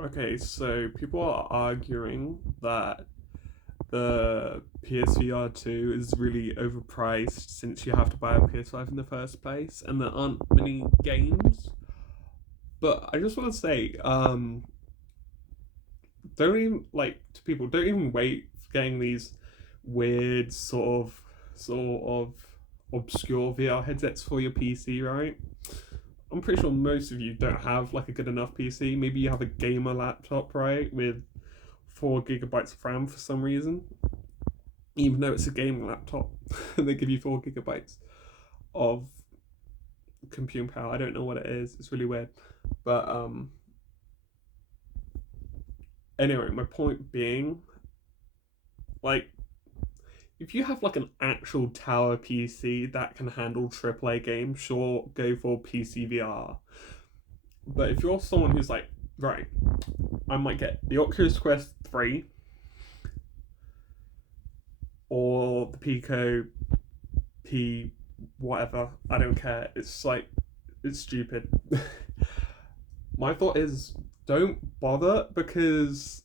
Okay, so people are arguing that the PSVR 2 is really overpriced since you have to buy a PS5 in the first place, and there aren't many games. But I just want to say, don't even to people, don't even wait for getting these weird sort of obscure VR headsets for your PC, right? I'm pretty sure most of you don't have like a good enough PC. Maybe you have a gamer laptop, right, with 4 gigabytes of RAM for some reason. Even though it's a gaming laptop, they give you 4 gigabytes of computing power. I don't know what it is. It's really weird. But anyway, my point being, like, if you have like an actual tower PC that can handle AAA games, sure, go for PC VR. But if you're someone who's like, right, I might get the Oculus Quest 3 or the Pico P whatever, I don't care. It's like, it's stupid. My thought is don't bother because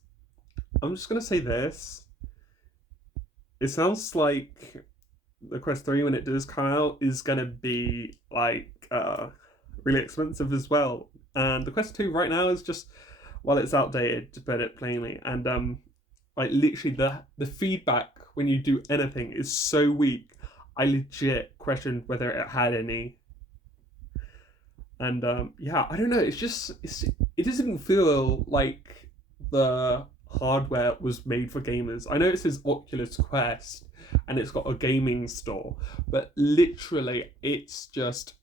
I'm just gonna say this. It sounds like the Quest 3 when it does come out is gonna be like really expensive as well. And the Quest 2 right now is just well it's outdated to put it plainly. And like literally the feedback when you do anything is so weak. I legit questioned whether it had any. And yeah, I don't know. It doesn't feel like the hardware was made for gamers. I know it says Oculus Quest and it's got a gaming store, but literally it's just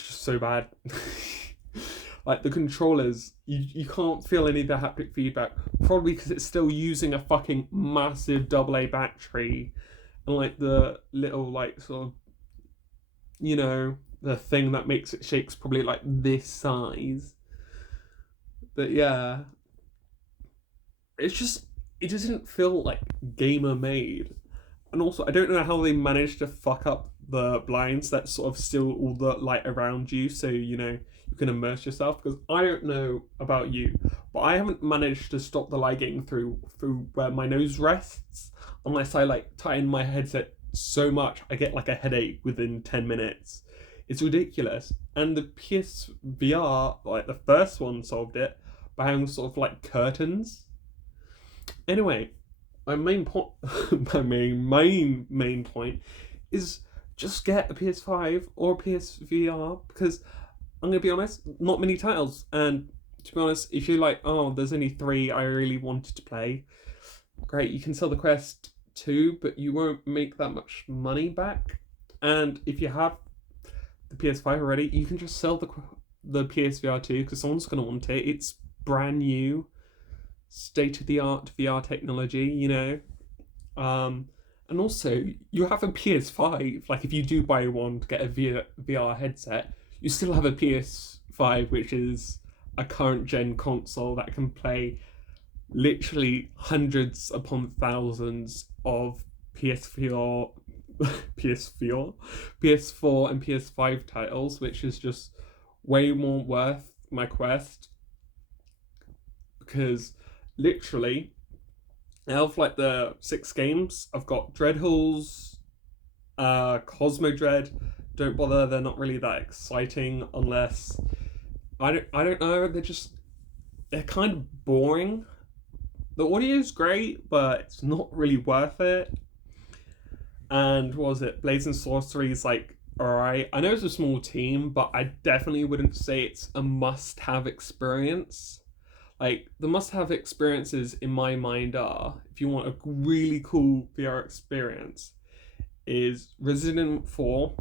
so bad. Like the controllers, you can't feel any of the haptic feedback, probably because it's still using a fucking massive AA battery, and like the little like sort of the thing that makes it shake's probably like this size. But yeah, it's just it doesn't feel like gamer made. And also, I don't know how they managed to fuck up the blinds that sort of steal all the light around you, so you can immerse yourself. Because I don't know about you, but I haven't managed to stop the light getting through where my nose rests, unless I like tighten my headset so much I get like a headache within 10 minutes. It's ridiculous. And the PSVR, like the first one, solved it by having sort of like curtains. Anyway, my main point, my main point is just get a PS5 or a PSVR because I'm gonna be honest, not many titles. And to be honest, if you're like, oh, there's only three I really wanted to play, great, you can sell the Quest 2, but you won't make that much money back. And if you have the PS5 already, you can just sell the PSVR 2 because someone's gonna want it. It's brand new, state of the art VR technology, and also, you have a PS5. Like, if you do buy one to get a VR headset, you still have a PS5, which is a current gen console that can play literally hundreds upon thousands of PS4, PS4, PS4, and PS5 titles, which is just way more worth my Quest because literally out of like the 6 games, I've got Dreadhalls, Cosmo Dread. Don't bother; they're not really that exciting unless I don't know. They're kind of boring. The audio's great, but it's not really worth it. And what was it? Blades and Sorcery is like alright. I know it's a small team, but I definitely wouldn't say it's a must-have experience. Like the must-have experiences in my mind are, if you want a really cool VR experience, is Resident 4,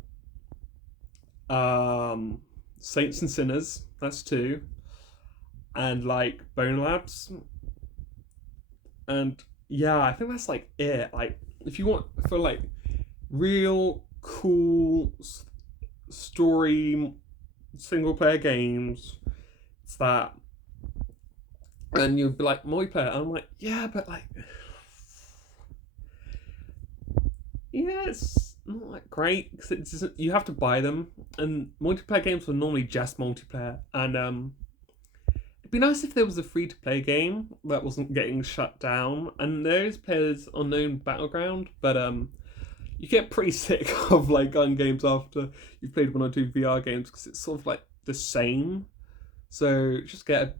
um, Saints and Sinners. That's two, and like Bone Labs, and yeah, I think that's like it. Like if you want for like real cool story single player games, it's that. And you'd be like multiplayer. I'm like, yeah, but like, yeah, it's not like great because you have to buy them, and multiplayer games are normally just multiplayer. And It'd be nice if there was a free-to-play game that wasn't getting shut down. And there is Players Unknown Battleground, but you get pretty sick of like gun games after you've played one or two VR games because it's sort of like the same. So just get a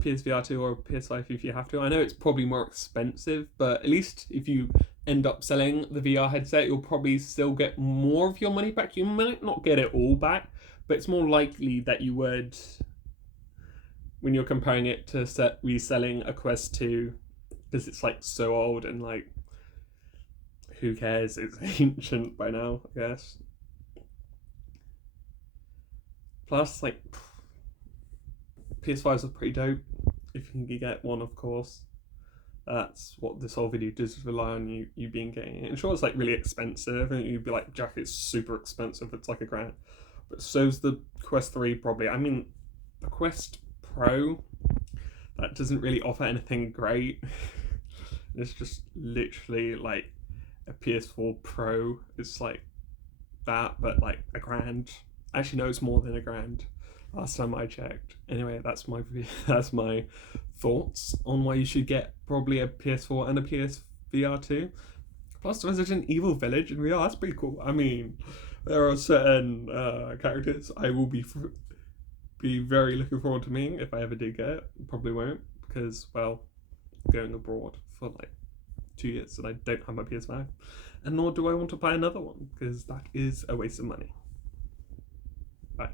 PSVR 2 or a PS5 if you have to. I know it's probably more expensive, but at least if you end up selling the VR headset, you'll probably still get more of your money back. You might not get it all back, but it's more likely that you would when you're comparing it to reselling a Quest 2 because it's like so old and like who cares? It's ancient by now, I guess. Plus, like PS5s are pretty dope if you can get one, of course. That's what this whole video does, rely on you being getting it. And sure, it's like really expensive, and you'd be like, Jack, it's super expensive. It's like $1,000, but so's the Quest 3 probably. I mean, the Quest Pro that doesn't really offer anything great. It's just literally like a PS4 Pro. It's like that, but like $1,000. Actually, no, it's more than $1,000. Last time I checked. Anyway, that's my thoughts on why you should get probably a PS4 and a PSVR 2. Plus, Resident Evil Village in VR. That's pretty cool. I mean, there are certain characters I will be very looking forward to meeting if I ever do get it. Probably won't because, well, I'm going abroad for like 2 years and I don't have my PS5, and nor do I want to buy another one because that is a waste of money. Bye.